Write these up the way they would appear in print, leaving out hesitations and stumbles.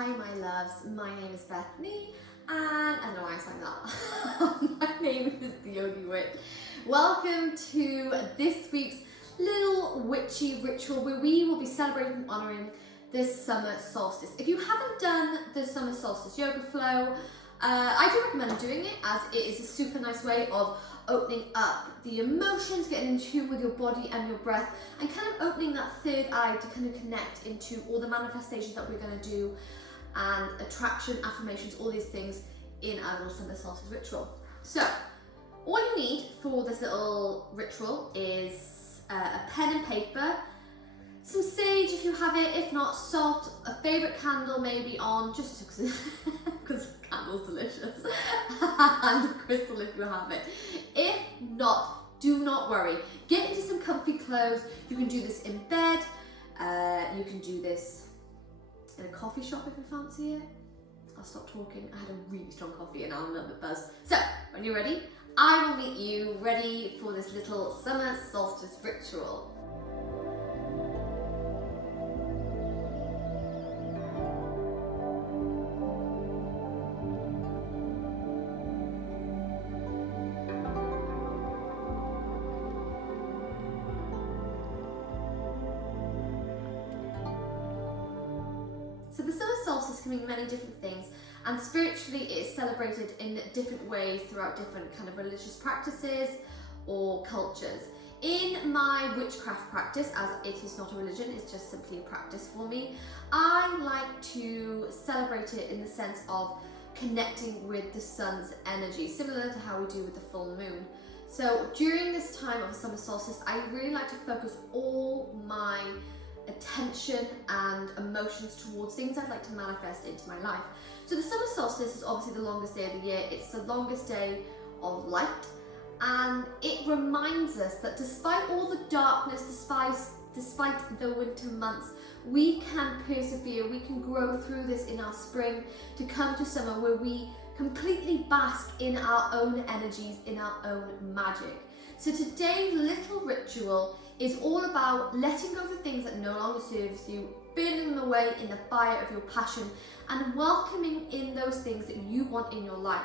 Hi my loves, my name is Bethany and I don't know why I'm saying that. My name is the Yogi Witch. Welcome to this week's little witchy ritual where we will be celebrating and honouring this summer solstice. If you haven't done the summer solstice yoga flow, I do recommend doing it, as it is a super nice way of opening up the emotions, getting in tune with your body and your breath, and kind of opening that third eye to kind of connect into all the manifestations that we're going to do, and attraction, affirmations, all these things in our little summer solstice ritual. So all you need for this little ritual is a pen and paper, some sage if you have it, if not salt, a favourite candle maybe on, just because candle's delicious, and a crystal if you have it. If not, do not worry. Get into some comfy clothes. You can do this in bed, you can do this in a coffee shop if you fancy it. I'll stop talking, I had a really strong coffee and now I'm a little bit buzzed. So, when you're ready, I will meet you ready for this little summer solstice ritual. So the summer solstice can mean many different things, and spiritually it is celebrated in different ways throughout different kind of religious practices or cultures. In my witchcraft practice, as it is not a religion, it's just simply a practice for me, I like to celebrate it in the sense of connecting with the sun's energy, similar to how we do with the full moon. So during this time of the summer solstice, I really like to focus all my attention and emotions towards things I'd like to manifest into my life. So the summer solstice is obviously the longest day of the year. It's the longest day of light, and it reminds us that despite all the darkness, despite the winter months, we can persevere, we can grow through this in our spring to come to summer where we completely bask in our own energies, in our own magic. So today's little ritual is all about letting go of the things that no longer serves you, burning them away in the fire of your passion, and welcoming in those things that you want in your life.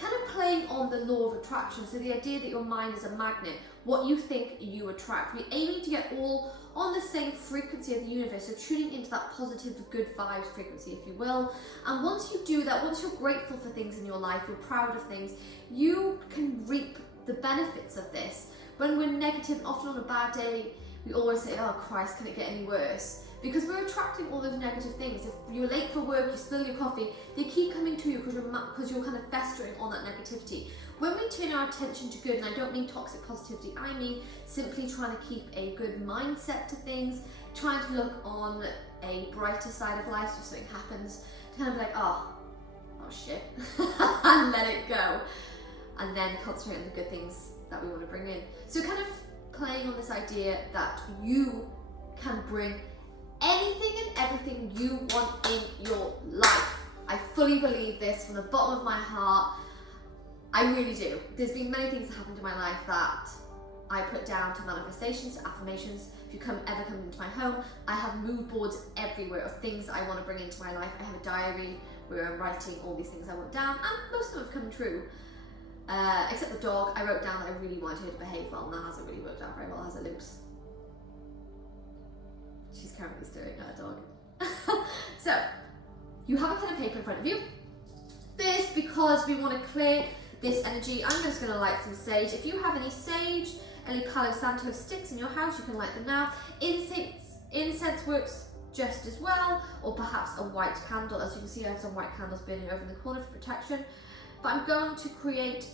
Kind of playing on the law of attraction, so the idea that your mind is a magnet, what you think you attract. We're aiming to get all on the same frequency of the universe, so tuning into that positive, good vibes frequency, if you will. And once you do that, once you're grateful for things in your life, you're proud of things, you can reap the benefits of this. When we're negative, often on a bad day, we always say, oh Christ, can it get any worse? Because we're attracting all those negative things. If you're late for work, you spill your coffee, they keep coming to you because you're kind of festering on that negativity. When we turn our attention to good, and I don't mean toxic positivity, I mean simply trying to keep a good mindset to things, trying to look on a brighter side of life so if something happens, to kind of be like, oh shit, and let it go. And then concentrate on the good things that we want to bring in. So kind of playing on this idea that you can bring anything and everything you want in your life. I fully believe this from the bottom of my heart. I really do. There's been many things that happened in my life that I put down to manifestations, affirmations. If you ever come into my home, I have mood boards everywhere of things I want to bring into my life. I have a diary where I'm writing all these things I want down, and most of them have come true. Except the dog, I wrote down that I really wanted her to behave well, and that hasn't really worked out very well, has it, Loops? She's currently staring at her dog. So, you have a pen and paper in front of you. First, because we want to clear this energy, I'm just going to light some sage. If you have any sage, any Palo Santo sticks in your house, you can light them now. Incense works just as well, or perhaps a white candle. As you can see, I have some white candles burning over in the corner for protection. But I'm going to create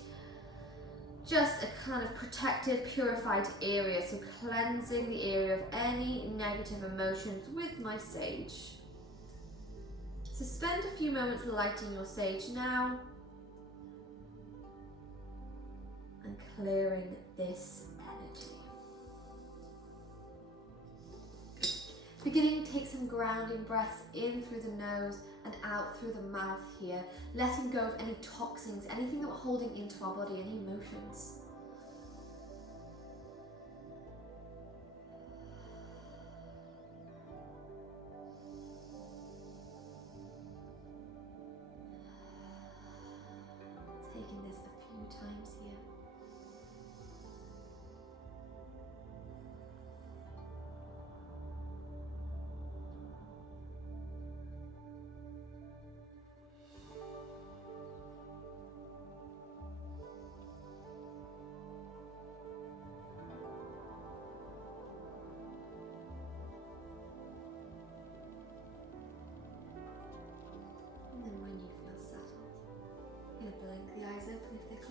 just a kind of protected, purified area, so cleansing the area of any negative emotions with my sage. So spend a few moments lighting your sage now and clearing this energy. Beginning to take some grounding breaths in through the nose and out through the mouth here, letting go of any toxins, anything that we're holding into our body, any emotions.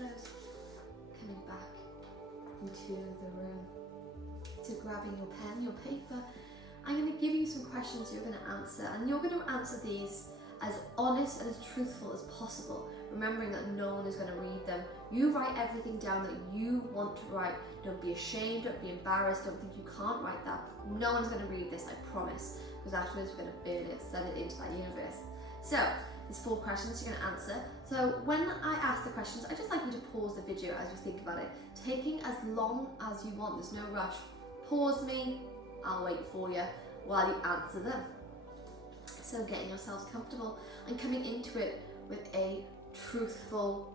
closed. Coming back into the room. So grabbing your pen, your paper, I'm going to give you some questions you're going to answer, and you're going to answer these as honest and as truthful as possible, remembering that no one is going to read them. You write everything down that you want to write. Don't be ashamed, don't be embarrassed, don't think you can't write that. No one's going to read this, I promise, because afterwards we're going to burn it, send it into that universe. So, there's 4 questions you're going to answer. So when I ask the questions, I just like you to pause the video as you think about it, taking as long as you want, there's no rush. Pause me, I'll wait for you while you answer them. So getting yourselves comfortable and coming into it with a truthful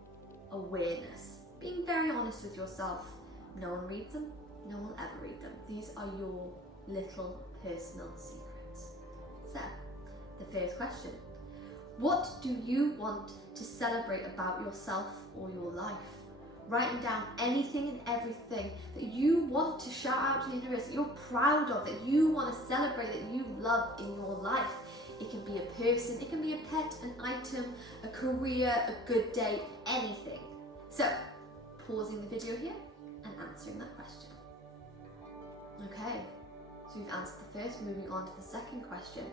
awareness. Being very honest with yourself. No one reads them, no one will ever read them. These are your little personal secrets. So, the first question. What do you want to celebrate about yourself or your life? Writing down anything and everything that you want to shout out to the universe, that you're proud of, that you want to celebrate, that you love in your life. It can be a person, it can be a pet, an item, a career, a good day, anything. So, pausing the video here and answering that question. Okay, so you've answered the first, moving on to the second question.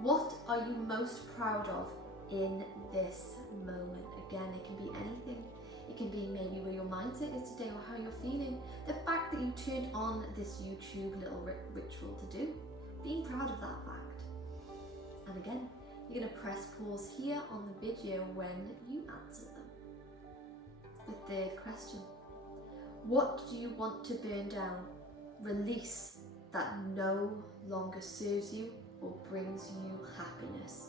What are you most proud of in this moment? Again, it can be anything. It can be maybe where your mindset is today or how you're feeling. The fact that you turned on this YouTube little ritual to do. Being proud of that fact. And again, you're going to press pause here on the video when you answer them. The third question. What do you want to burn down? Release that no longer serves you or brings you happiness.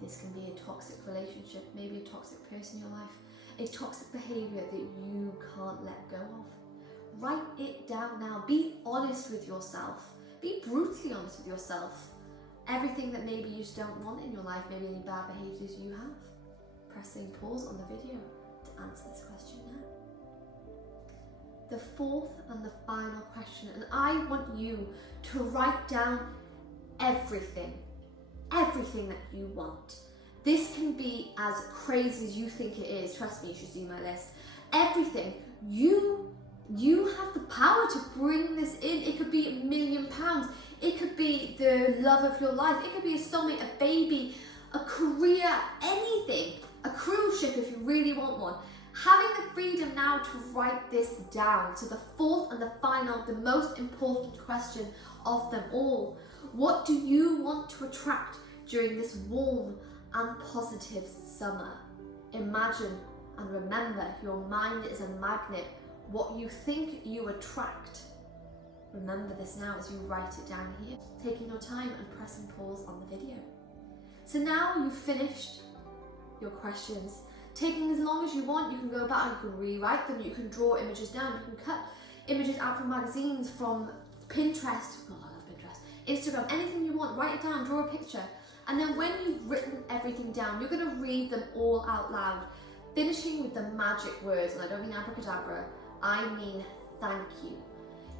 This can be a toxic relationship, maybe a toxic person in your life, a toxic behaviour that you can't let go of. Write it down now. Be honest with yourself. Be brutally honest with yourself. Everything that maybe you just don't want in your life, maybe any bad behaviours you have. Pressing pause on the video to answer this question now. The fourth and the final question, and I want you to write down everything that you want. This can be as crazy as you think it is. Trust me, you should see my list. Everything. You have the power to bring this in. It could be £1 million. It could be the love of your life. It could be a soulmate, a baby, a career, anything. A cruise ship if you really want one. Having the freedom now to write this down. So the fourth and the final, the most important question of them all. What do you want to attract during this warm and positive summer? Imagine and remember, your mind is a magnet. What you think you attract. Remember this now as you write it down here. Taking your time and pressing pause on the video. So now you've finished your questions. Taking as long as you want, you can go back, you can rewrite them, you can draw images down, you can cut images out from magazines, from Pinterest. Oh, I love Pinterest. Instagram, anything you want, write it down, draw a picture. And then when you've written everything down, you're going to read them all out loud, finishing with the magic words, and I don't mean abracadabra, I mean thank you.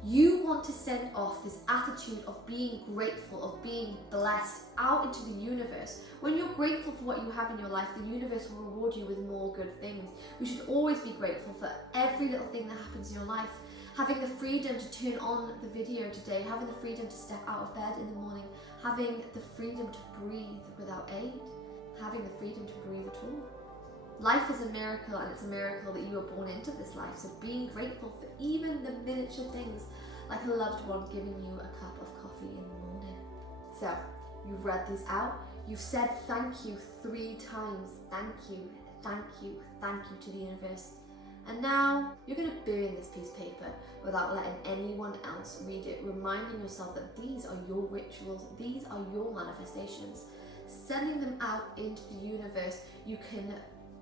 You want to send off this attitude of being grateful, of being blessed out into the universe. When you're grateful for what you have in your life, the universe will reward you with more good things. We should always be grateful for every little thing that happens in your life. Having the freedom to turn on the video today, having the freedom to step out of bed in the morning, having the freedom to breathe without aid, having the freedom to breathe at all. Life is a miracle, and it's a miracle that you were born into this life. So being grateful for even the miniature things, like a loved one giving you a cup of coffee in the morning. So you've read these out. You've said thank you 3 times. Thank you, thank you, thank you to the universe. And now you're going to burn this piece of paper without letting anyone else read it, reminding yourself that these are your rituals, these are your manifestations. Sending them out into the universe. You can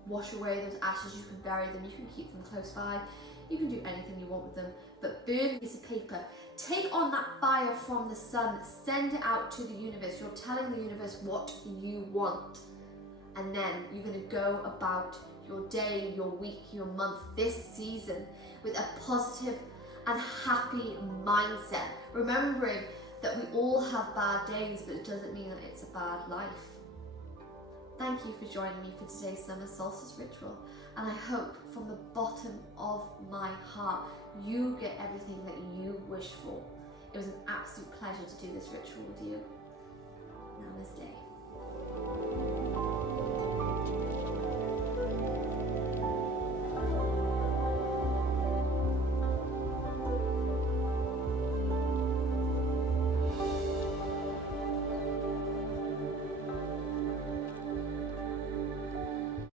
wash away those ashes, you can bury them, you can keep them close by, you can do anything you want with them, but burn a piece of paper. Take on that fire from the sun, send it out to the universe. You're telling the universe what you want. And then you're going to go about your day, your week, your month, this season with a positive and happy mindset. Remembering that we all have bad days, but it doesn't mean that it's a bad life. Thank you for joining me for today's summer solstice ritual, and I hope from the bottom of my heart you get everything that you wish for. It was an absolute pleasure to do this ritual with you. Namaste.